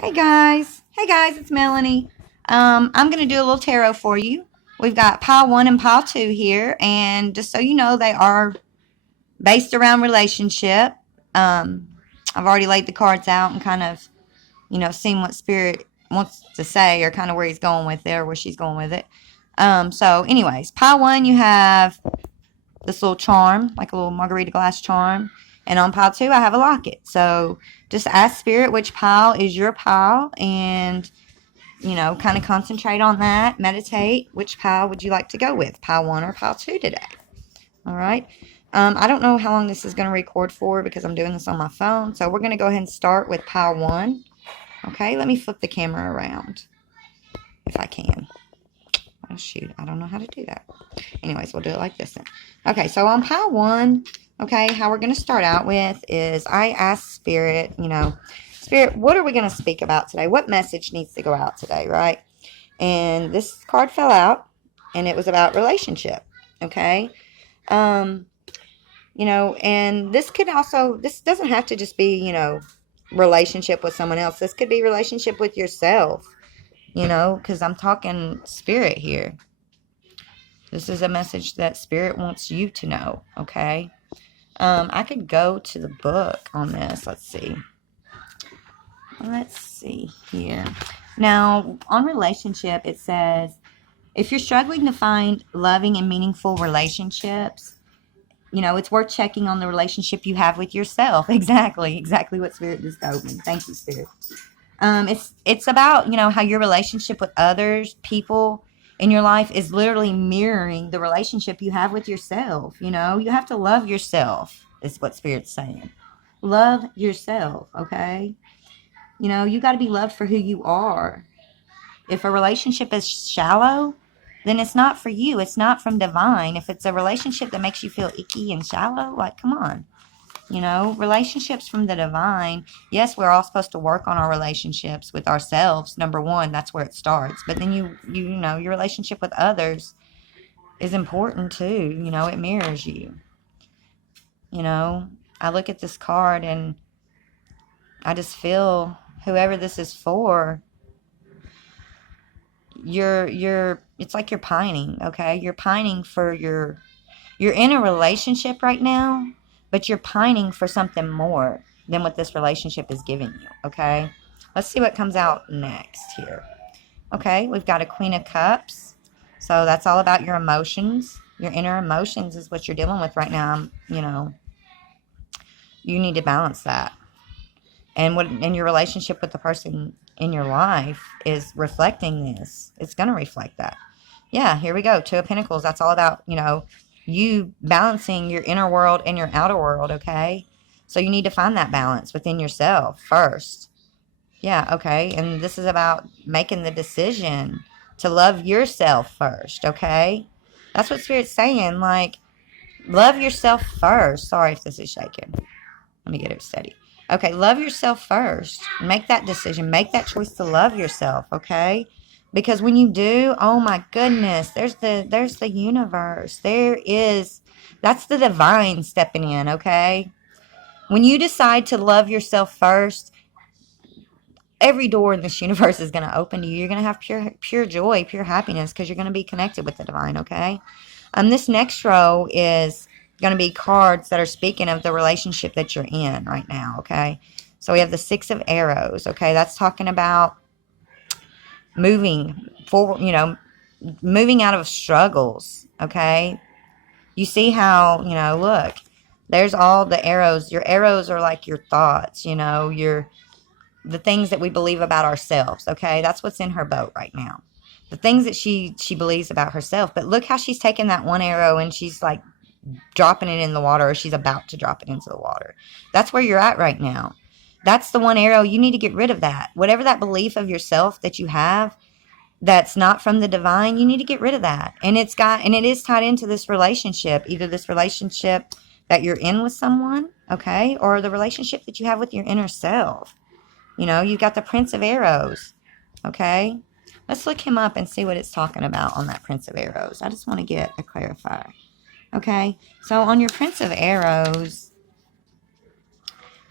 Hey guys, it's Melanie. I'm going to do a little tarot for you. We've got pile one and pile two here, and just so you know, they are based around relationship. Um, I've already laid the cards out and kind of, seen what spirit wants to say or kind of where he's going with it or where she's going with it. Anyways, pile one, you have this little charm, like a little margarita glass charm. And on pile two, I have a locket. So just ask spirit which pile is your pile and, kind of concentrate on that. Meditate. Which pile would you like to go with? Pile one or pile two today? All right. I don't know how long this is going to record for because I'm doing this on my phone. So we're going to go ahead and start with pile one. Okay. Let me flip the camera around if I can. Oh, shoot. I don't know how to do that. Anyways, we'll do it like this then. Okay, so on pile one, okay, how we're going to start out with is I ask Spirit, Spirit, what are we going to speak about today? What message needs to go out today, right? And this card fell out, and it was about relationship, okay? And this could also, this doesn't have to just be, relationship with someone else. This could be relationship with yourself, because I'm talking spirit here. This is a message that spirit wants you to know, okay? I could go to the book on this. Let's see. Let's see here. Now, on relationship, it says, if you're struggling to find loving and meaningful relationships, it's worth checking on the relationship you have with yourself. Exactly what Spirit just told me. Thank you, Spirit. It's about, how your relationship with others, people in your life is literally mirroring the relationship you have with yourself. You have to love yourself, is what Spirit's saying. Love yourself, okay? You got to be loved for who you are. If a relationship is shallow, then it's not for you. It's not from divine. If it's a relationship that makes you feel icky and shallow, like, come on. Relationships from the divine. Yes, we're all supposed to work on our relationships with ourselves. Number one, that's where it starts. But then your relationship with others is important too. It mirrors you. I look at this card and I just feel whoever this is for, it's like you're pining, okay? You're pining for you're in a relationship right now, but you're pining for something more than what this relationship is giving you, okay? Let's see what comes out next here. Okay, we've got a Queen of Cups. So that's all about your emotions. Your inner emotions is what you're dealing with right now. You need to balance that. And what in your relationship with the person in your life is reflecting this. It's going to reflect that. Yeah, here we go. Two of Pentacles. That's all about, you balancing your inner world and your outer world, okay? So you need to find that balance within yourself first. Yeah, okay. And this is about making the decision to love yourself first, okay? That's what Spirit's saying. Like, love yourself first. Sorry if this is shaking. Let me get it steady. Okay, love yourself first. Make that decision. Make that choice to love yourself, okay? Because when you do, oh my goodness, there's the universe. That's the divine stepping in, okay? When you decide to love yourself first, every door in this universe is going to open to you. You're going to have pure joy, pure happiness, because you're going to be connected with the divine, okay? This next row is going to be cards that are speaking of the relationship that you're in right now, okay? So we have the Six of Arrows, okay? That's talking about moving forward, moving out of struggles, okay? You see how, look, there's all the arrows. Your arrows are like your thoughts, the things that we believe about ourselves, okay? That's what's in her boat right now. The things that she believes about herself. But look how she's taking that one arrow and she's like dropping it in the water, or she's about to drop it into the water. That's where you're at right now. That's the one arrow. You need to get rid of that. Whatever that belief of yourself that you have that's not from the divine, you need to get rid of that. And it is tied into this relationship, either this relationship that you're in with someone, okay, or the relationship that you have with your inner self. You've got the Prince of Arrows, okay? Let's look him up and see what it's talking about on that Prince of Arrows. I just want to get a clarifier. Okay, so on your Prince of Arrows,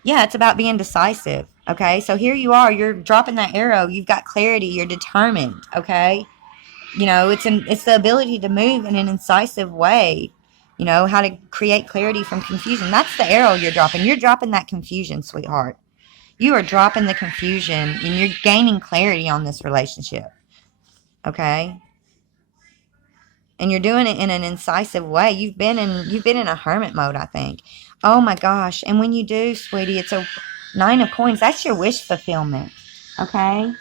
yeah, it's about being decisive. Okay, so here you are. You're dropping that arrow. You've got clarity. You're determined. Okay, you know it's the ability to move in an incisive way. You know how to create clarity from confusion. That's the arrow you're dropping. You're dropping that confusion, sweetheart. You are dropping the confusion, and you're gaining clarity on this relationship. Okay, and you're doing it in an incisive way. You've been in a hermit mode, I think. Oh my gosh! And when you do, sweetie, it's a 9 of coins. That's your wish fulfillment. Okay,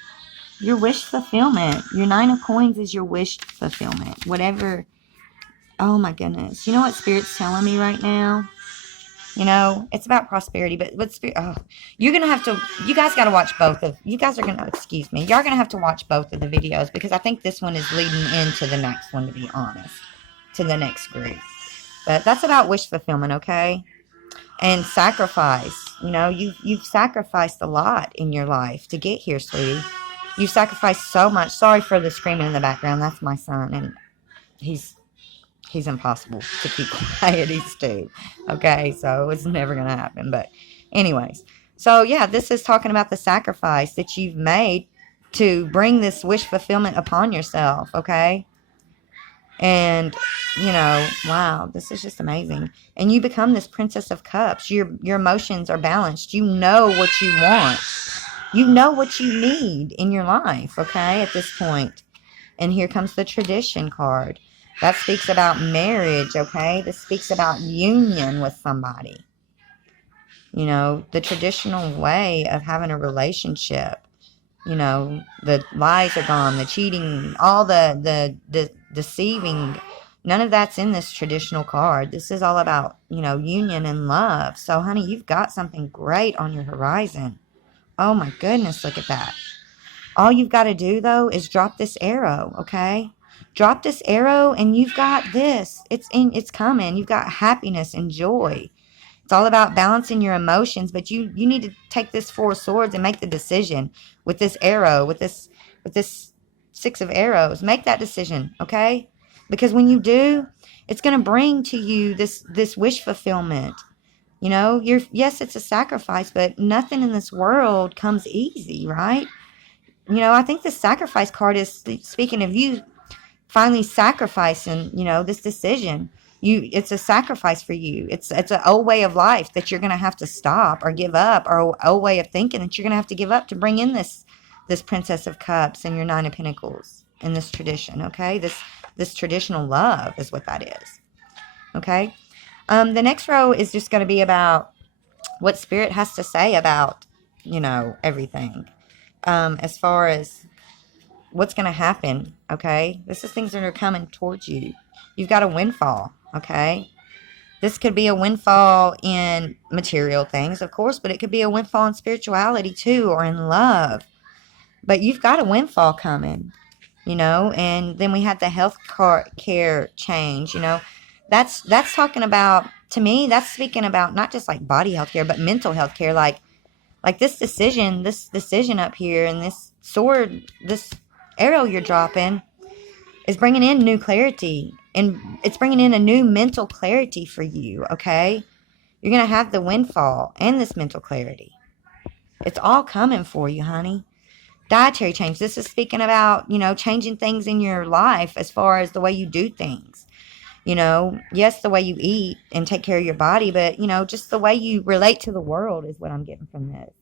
your wish fulfillment. Your 9 of coins is your wish fulfillment. Whatever. Oh my goodness! You know what Spirit's telling me right now? You know, it's about prosperity, but spirit. Oh, you're gonna have to. You guys got to watch both of. You guys are gonna. Excuse me. Y'all gonna have to watch both of the videos because I think this one is leading into the next one. To be honest, to the next group. But that's about wish fulfillment, okay? And sacrifice. You know, you've sacrificed a lot in your life to get here, sweetie. You've sacrificed so much. Sorry for the screaming in the background. That's my son, and he's impossible to keep quiet. He's 2. Okay, so it's never gonna happen. But anyways, so yeah, this is talking about the sacrifice that you've made to bring this wish fulfillment upon yourself. Okay, and you know, wow, this is just amazing. And you become this Princess of Cups. Your emotions are balanced. You know what you want. You know what you need in your life. Okay, at this point. And here comes the tradition card. That speaks about marriage, okay? This speaks about union with somebody. You know, the traditional way of having a relationship. You know, the lies are gone, the cheating, all the deceiving. None of that's in this traditional card. This is all about, you know, union and love. So, honey, you've got something great on your horizon. Oh, my goodness, look at that. All you've got to do, though, is drop this arrow, okay? Drop this arrow and you've got this. It's coming. You've got happiness and joy. It's all about balancing your emotions, but you need to take this 4 of swords and make the decision with this arrow, with this 6 of arrows. Make that decision, okay? Because when you do, it's going to bring to you this wish fulfillment. You know, yes, it's a sacrifice, but nothing in this world comes easy, right? You know, I think the sacrifice card is speaking of you finally sacrificing, you know, this decision. It's a sacrifice for you. It's an old way of life that you're going to have to stop or give up, or an old way of thinking that you're going to have to give up to bring in this Princess of Cups and your 9 of Pentacles in this tradition, okay? This traditional love is what that is, okay? The next row is just going to be about what Spirit has to say about, you know, everything. As far as what's going to happen, okay? This is things that are coming towards you. You've got a windfall, okay? This could be a windfall in material things, of course, but it could be a windfall in spirituality too, or in love. But you've got a windfall coming, you know? And then we had the health care change, you know? That's talking about, to me, that's speaking about not just like body health care, but mental health care. Like this decision up here, and this sword, this arrow you're dropping is bringing in new clarity, and it's bringing in a new mental clarity for you, okay? You're going to have the windfall and this mental clarity. It's all coming for you, honey. Dietary change. This is speaking about, you know, changing things in your life as far as the way you do things. You know, yes, the way you eat and take care of your body, but, you know, just the way you relate to the world is what I'm getting from this.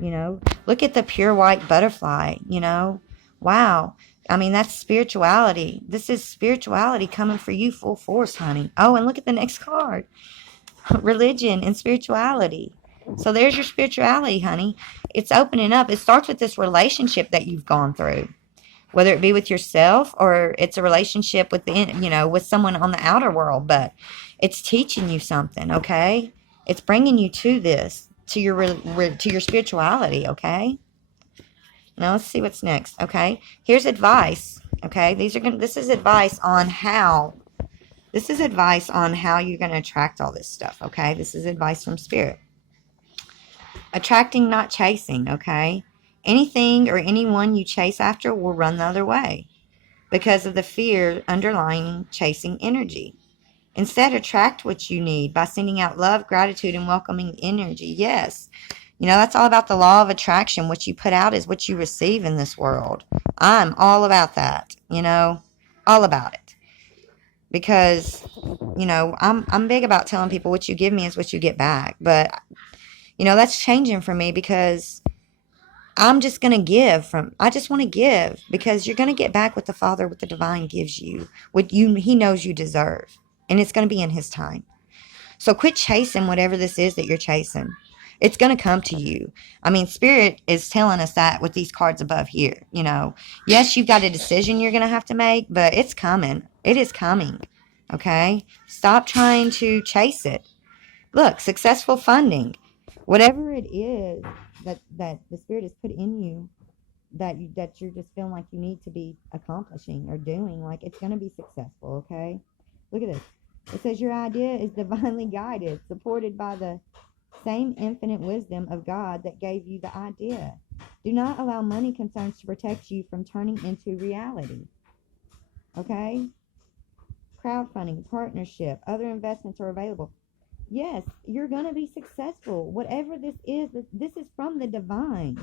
You know, look at the pure white butterfly, you know. Wow. I mean, that's spirituality. This is spirituality coming for you full force, honey. Oh, and look at the next card. Religion and spirituality. So there's your spirituality, honey. It's opening up. It starts with this relationship that you've gone through, whether it be with yourself or it's a relationship with with someone on the outer world. But it's teaching you something, okay? It's bringing you to this, to your spirituality, okay? Now let's see what's next, okay? Here's advice, okay? This is advice on how you're going to attract all this stuff, okay? This is advice from Spirit. Attracting, not chasing, okay? Anything or anyone you chase after will run the other way because of the fear underlying chasing energy. Instead, attract what you need by sending out love, gratitude, and welcoming energy. Yes, You know, that's all about the law of attraction. What you put out is what you receive in this world. I'm all about that, you know, all about it. Because, you know, I'm big about telling people what you give me is what you get back. But, you know, that's changing for me because I'm just going to give from, I just want to give because you're going to get back what the Father, what the divine gives you, what he knows you deserve. And it's going to be in his time. So quit chasing whatever this is that you're chasing. It's going to come to you. I mean, Spirit is telling us that with these cards above here. You know, yes, you've got a decision you're going to have to make, but it's coming. It is coming. Okay? Stop trying to chase it. Look, successful funding. Whatever it is that the Spirit has put in you that you're just feeling like you need to be accomplishing or doing, like it's going to be successful, okay? Look at this. It says your idea is divinely guided, supported by the same infinite wisdom of God that gave you the idea. Do not allow money concerns to protect you from turning into reality. Okay? Crowdfunding, partnership, other investments are available. Yes, you're going to be successful. Whatever this is from the divine.